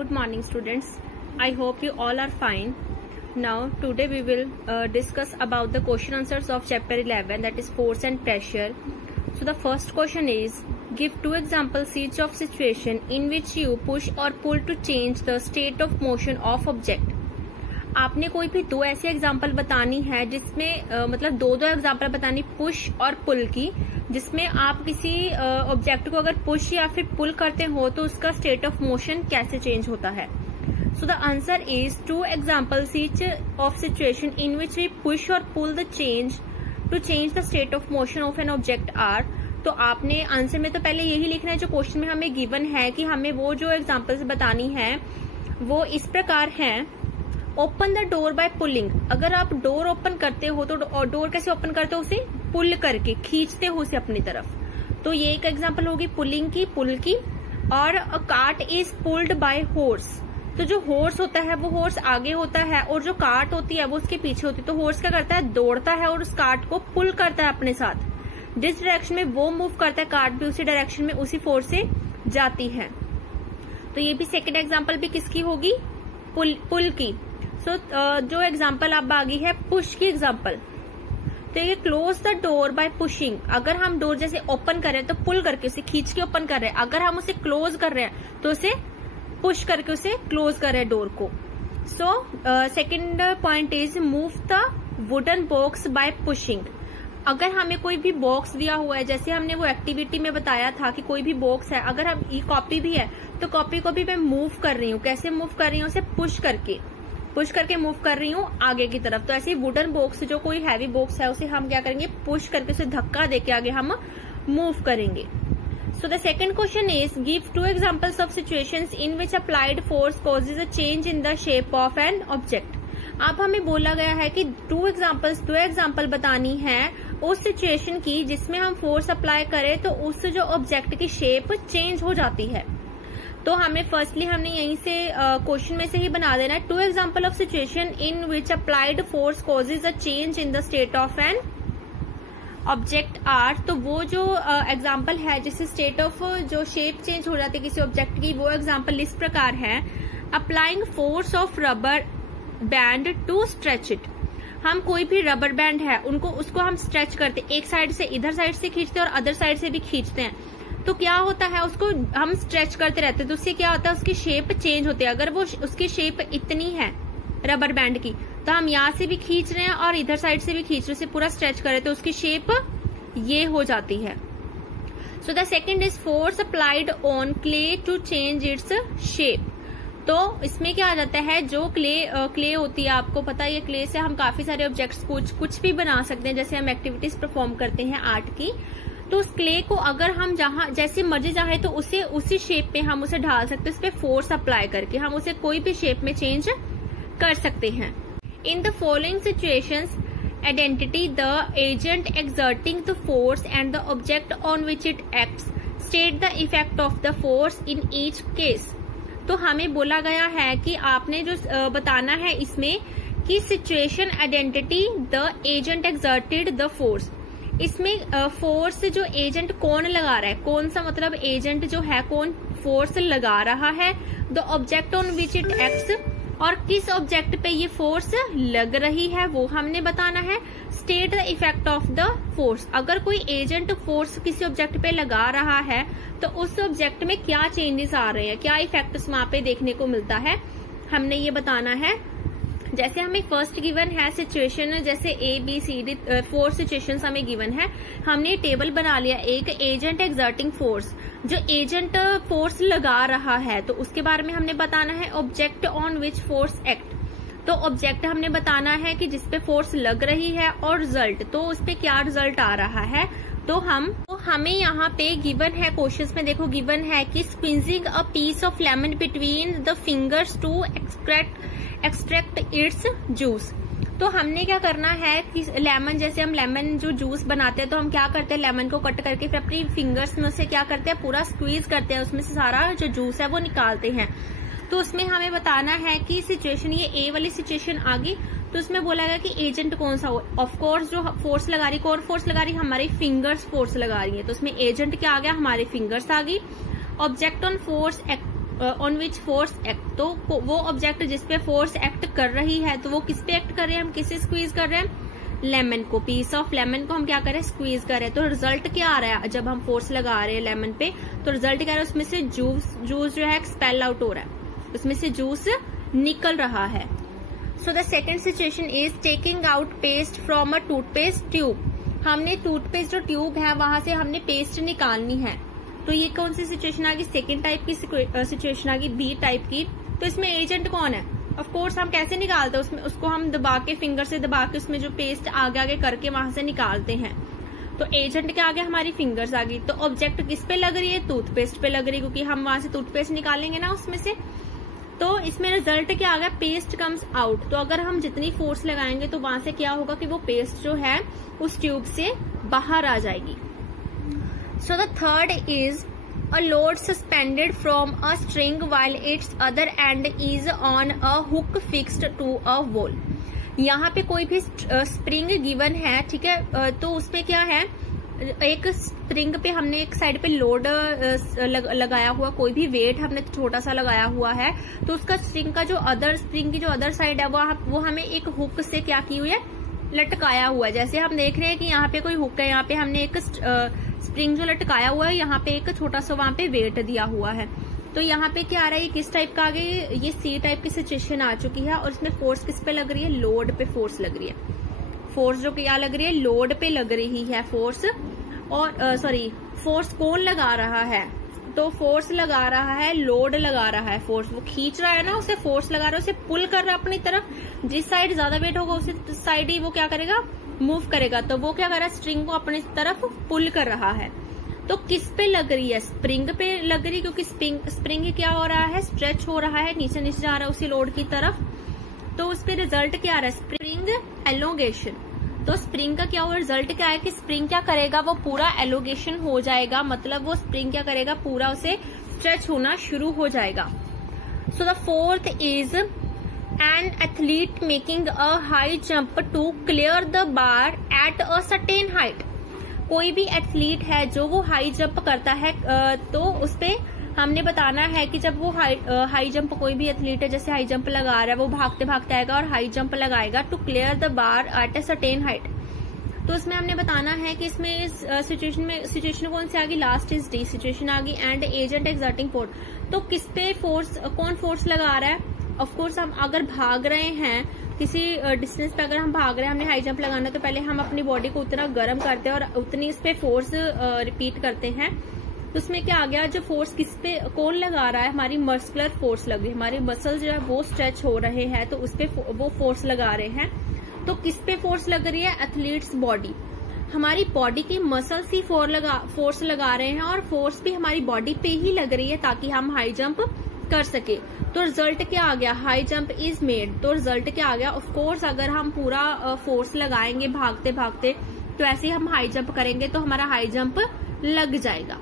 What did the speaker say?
Good morning, students. I hope you all are fine. Now, today we will discuss about the question answers of chapter 11, that is force and pressure. So the first question is, give two examples each of situation in which you push or pull to change the state of motion of object. आपने कोई भी दो ऐसे example बतानी है जिसमें मतलब दो एग्जाम्पल बतानी पुश और पुल की, जिसमें आप किसी ऑब्जेक्ट को अगर पुश या फिर पुल करते हो तो उसका स्टेट ऑफ मोशन कैसे चेंज होता है. So the answer is two examples each of situation in which we push or pull the change to change the state of motion of an object are. तो आपने answer में तो पहले यही लिखना है जो क्वेश्चन में हमें गिवन है कि हमें वो जो एग्जाम्पल्स बतानी है वो इस प्रकार है. Open the door by pulling. अगर आप डोर ओपन करते हो तो डोर कैसे ओपन करते हो, उसे पुल करके खींचते हो उसे अपनी तरफ. तो ये एक एग्जांपल होगी पुलिंग की, पुल की. और a cart is pulled bye horse. तो जो हॉर्स होता है वो हॉर्स आगे होता है और जो कार्ट होती है वो उसके पीछे होती है. तो हॉर्स क्या करता है, दौड़ता है और उस कार्ट को पुल करता है अपने साथ. जिस डायरेक्शन में वो मूव करता है कार्ट भी उसी डायरेक्शन में उसी फोर्स से जाती है. तो ये भी सेकेंड एग्जाम्पल भी किसकी होगी, पुल की. सो जो एग्जाम्पल अब आ गई है पुश की एग्जाम्पल. तो ये close the door bye pushing. अगर हम डोर जैसे ओपन कर रहे हैं तो पुल करके उसे खींच के ओपन कर रहे हैं. अगर हम उसे क्लोज कर रहे हैं तो उसे पुश करके उसे क्लोज कर रहे हैं डोर को. So second point is move the wooden box bye pushing. अगर हमें कोई भी बॉक्स दिया हुआ है, जैसे हमने वो एक्टिविटी में बताया था कि कोई भी बॉक्स है, अगर हम ये कॉपी भी है तो कॉपी को भी मैं मूव कर रही हूँ. कैसे मूव कर रही हूँ, उसे पुश करके मूव कर रही हूँ आगे की तरफ. तो ऐसे वुडन बॉक्स जो कोई हैवी बॉक्स है उसे हम क्या करेंगे, पुश करके उसे धक्का देके आगे हम मूव करेंगे. So the second question is give to examples of situations in which applied force causes a change in the shape of an object. अब हमें बोला गया है कि दो एग्जाम्पल बतानी है उस सिचुएशन की जिसमें हम फोर्स अप्लाई करें तो उससे जो ऑब्जेक्ट की शेप चेंज हो जाती है. तो हमें फर्स्टली हमने यहीं से क्वेश्चन में से ही बना देना है. Two example of situation in which applied force causes a change in the state of an object are. तो वो जो एग्जाम्पल है जिससे स्टेट ऑफ जो शेप चेंज हो जाती है किसी ऑब्जेक्ट की, वो एग्जाम्पल इस प्रकार है. Applying force of rubber band to stretch it. हम कोई भी रबर बैंड है उसको हम स्ट्रेच करते, एक साइड से इधर साइड से खींचते हैं और अदर साइड से भी खींचते हैं. तो क्या होता है, उसको हम स्ट्रेच करते रहते हैं तो उससे क्या होता है, उसकी शेप चेंज होती है. अगर वो उसकी शेप इतनी है रबर बैंड की तो हम यहाँ से भी खींच रहे हैं और इधर साइड से भी खींच रहे हैं, उसे पूरा स्ट्रेच कर रहे हैं तो उसकी शेप ये हो जाती है. So the second is force applied on clay to change its shape. तो इसमें क्या आ जाता है, जो क्ले होती है, आपको पता है ये क्ले से हम काफी सारे ऑब्जेक्ट्स कुछ भी बना सकते हैं. जैसे हम एक्टिविटीज परफॉर्म करते हैं आर्ट की, तो उस क्ले को अगर हम जहां जैसे मर्जी चाहे तो उसे उसी शेप में हम उसे ढाल सकते हैं. उस पर फोर्स अप्लाई करके हम उसे कोई भी शेप में चेंज कर सकते हैं. In the following situations identity the agent exerting the force and the object on which it acts state the effect of the force in each case. तो हमें बोला गया है कि आपने जो बताना है इसमें कि situation identity the agent exerted the force. इसमें फोर्स जो एजेंट कौन लगा रहा है, कौन सा मतलब एजेंट जो है कौन फोर्स लगा रहा है, the object on which it acts, और किस ऑब्जेक्ट पे ये फोर्स लग रही है वो हमने बताना है. State the effect of the force. अगर कोई एजेंट फोर्स किसी ऑब्जेक्ट पे लगा रहा है तो उस ऑब्जेक्ट में क्या चेंजेस आ रहे हैं, क्या इफेक्ट्स वहां पे देखने को मिलता है, हमने ये बताना है. जैसे हमें फर्स्ट गिवन है सिचुएशन, जैसे A B C D 4 situations हमें गिवन है. हमने टेबल बना लिया. एक एजेंट एक्सर्टिंग फोर्स, जो एजेंट फोर्स लगा रहा है तो उसके बारे में हमने बताना है. Object on which force act. तो ऑब्जेक्ट हमने बताना है कि जिसपे फोर्स लग रही है, और रिजल्ट तो उस पे क्या रिजल्ट आ रहा है. तो हमें यहाँ पे गिवन है क्वेश्चंस में, देखो गिवन है कि squeezing a piece of lemon between the fingers to extract its juice. तो हमने क्या करना है कि लेमन, जैसे हम लेमन जो जूस बनाते हैं तो हम क्या करते हैं, लेमन को कट करके फिर अपनी फिंगर्स में से क्या करते हैं, पूरा स्क्वीज करते हैं, उसमें से सारा जो जूस है वो निकालते हैं. तो उसमें हमें बताना है कि सिचुएशन, ये ए वाली सिचुएशन आ गई तो उसमें बोला गया कि एजेंट कौन सा हो. ऑफकोर्स जो फोर्स लगा रही, कौन फोर्स लगा रही, हमारी फिंगर्स फोर्स लगा रही है. तो उसमें एजेंट क्या आ गया, हमारी फिंगर्स आ गई. Object on force on which force act, तो वो ऑब्जेक्ट जिसपे फोर्स एक्ट कर रही है, तो वो किस पे एक्ट कर रहे हैं, हम किसे स्क्वीज कर रहे हैं, लेमन को, पीस ऑफ लेमन को हम क्या कर रहे हैं, स्क्वीज कर रहे हैं। तो रिजल्ट क्या आ रहा है जब हम फोर्स लगा रहे हैं लेमन पे, तो रिजल्ट क्या आ रहा है, उसमें से जूस जो है एक्सपेल आउट हो रहा है, उसमें से जूस निकल रहा है। So the second situation is taking out paste from a toothpaste tube, हमने टूथपेस्ट जो ट्यूब है वहां से हमने पेस्ट निकालनी है। तो ये कौन सी सिचुएशन आ गई, सेकेंड टाइप की सिचुएशन आ गई, बी टाइप की। तो इसमें एजेंट कौन है, ऑफ कोर्स हम कैसे निकालते हैं, उसमें उसको हम दबा के, फिंगर से दबा के उसमें जो पेस्ट आगे आगे करके वहां से निकालते हैं। तो एजेंट क्या आ गया, हमारी फिंगर्स आ गई। तो ऑब्जेक्ट किस पे लग रही है, टूथपेस्ट पे लग रही है, क्योंकि हम वहां से टूथपेस्ट निकालेंगे ना उसमें से। तो इसमें रिजल्ट क्या आ गया, पेस्ट कम्स आउट। तो अगर हम जितनी फोर्स लगाएंगे तो वहां से क्या होगा कि वो पेस्ट जो है उस ट्यूब से बाहर आ जाएगी। So the third is a load suspended from a string while its other end is on a hook fixed to a wall। यहाँ पे कोई भी स्प्रिंग गिवन है, ठीक है, तो उसपे क्या है, एक स्प्रिंग पे हमने एक साइड पे लोड लगाया हुआ, कोई भी वेट हमने छोटा सा लगाया हुआ है, तो उसका स्प्रिंग की जो अदर साइड है वो हमें एक हुक से क्या की हुई है, लटकाया हुआ है। जैसे हम देख रहे हैं कि यहाँ पे कोई हुक है, यहाँ पे हमने एक स्प्रिंग जो लटकाया हुआ है, यहाँ पे एक छोटा सा वहां पे वेट दिया हुआ है। तो यहाँ पे क्या आ रहा है, ये किस टाइप का आ गई, ये सी टाइप की सिचुएशन आ चुकी है। और इसमें फोर्स किस पे लग रही है, लोड पे फोर्स लग रही है। फोर्स जो क्या लग रही है, लोड पे लग रही है फोर्स। और फोर्स कौन लगा रहा है, तो फोर्स लगा रहा है, लोड लगा रहा है, फोर्स वो खींच रहा है ना, उसे फोर्स लगा रहा है, उसे पुल कर रहा है अपनी तरफ। जिस साइड ज्यादा वेट होगा उसी साइड ही वो क्या करेगा, मूव करेगा। तो वो क्या कर रहा है, स्ट्रिंग को अपनी तरफ पुल कर रहा है। तो किस पे लग रही है, स्प्रिंग पे लग रही है, क्योंकि स्प्रिंग क्या हो रहा है, स्ट्रेच हो रहा है, नीचे नीचे जा रहा है उसी लोड की तरफ। तो उस पे रिजल्ट क्या आ रहा है, स्प्रिंग एलोंगेशन। तो स्प्रिंग का क्या हुआ, रिजल्ट क्या है कि स्प्रिंग क्या करेगा, वो पूरा एलोंगेशन हो जाएगा, मतलब वो स्प्रिंग क्या करेगा, पूरा उसे स्ट्रेच होना शुरू हो जाएगा। So the fourth is an athlete making a high jump to clear the bar at a certain height। कोई भी एथलीट है जो वो हाई जंप करता है, तो उसपे हमने बताना है कि जब वो हाई जंप, कोई भी एथलीट है जैसे हाई जंप लगा रहा है, वो भागते भागते आएगा और हाई जंप लगाएगा to clear the bar at a certain height. तो इसमें हमने बताना है कि इसमें इस सिचुएशन कौन सी आ गई, लास्ट इज डी सिचुएशन आ गई। एंड एजेंट एक्सर्टिंग फोर्स, तो किस पे फोर्स, कौन फोर्स लगा रहा है, ऑफ कोर्स हम अगर भाग रहे हैं किसी डिस्टेंस पे, अगर हम भाग रहे हैं, हमने हाई जंप लगाना है, तो पहले हम अपनी बॉडी को उतना गर्म करते हैं और उतनी इस पे फोर्स रिपीट करते हैं। तो उसमें क्या आ गया, जो फोर्स किस पे कौन लगा रहा है, हमारी मस्कुलर फोर्स लग रही है, हमारे मसल्स जो है वो स्ट्रेच हो रहे हैं, तो उस पे वो फोर्स लगा रहे हैं। तो किस पे फोर्स लग रही है, एथलीट्स बॉडी, हमारी बॉडी की मसल्स ही फोर्स लगा रहे हैं, और फोर्स भी हमारी बॉडी पे ही लग रही है ताकि हम हाई जंप कर सके। तो रिजल्ट क्या आ गया, हाई जंप इज मेड। तो रिजल्ट क्या आ गया, ऑफ कोर्स अगर हम पूरा फोर्स लगाएंगे भागते भागते, तो ऐसे ही हम हाई जंप करेंगे तो हमारा हाई जंप लग जाएगा।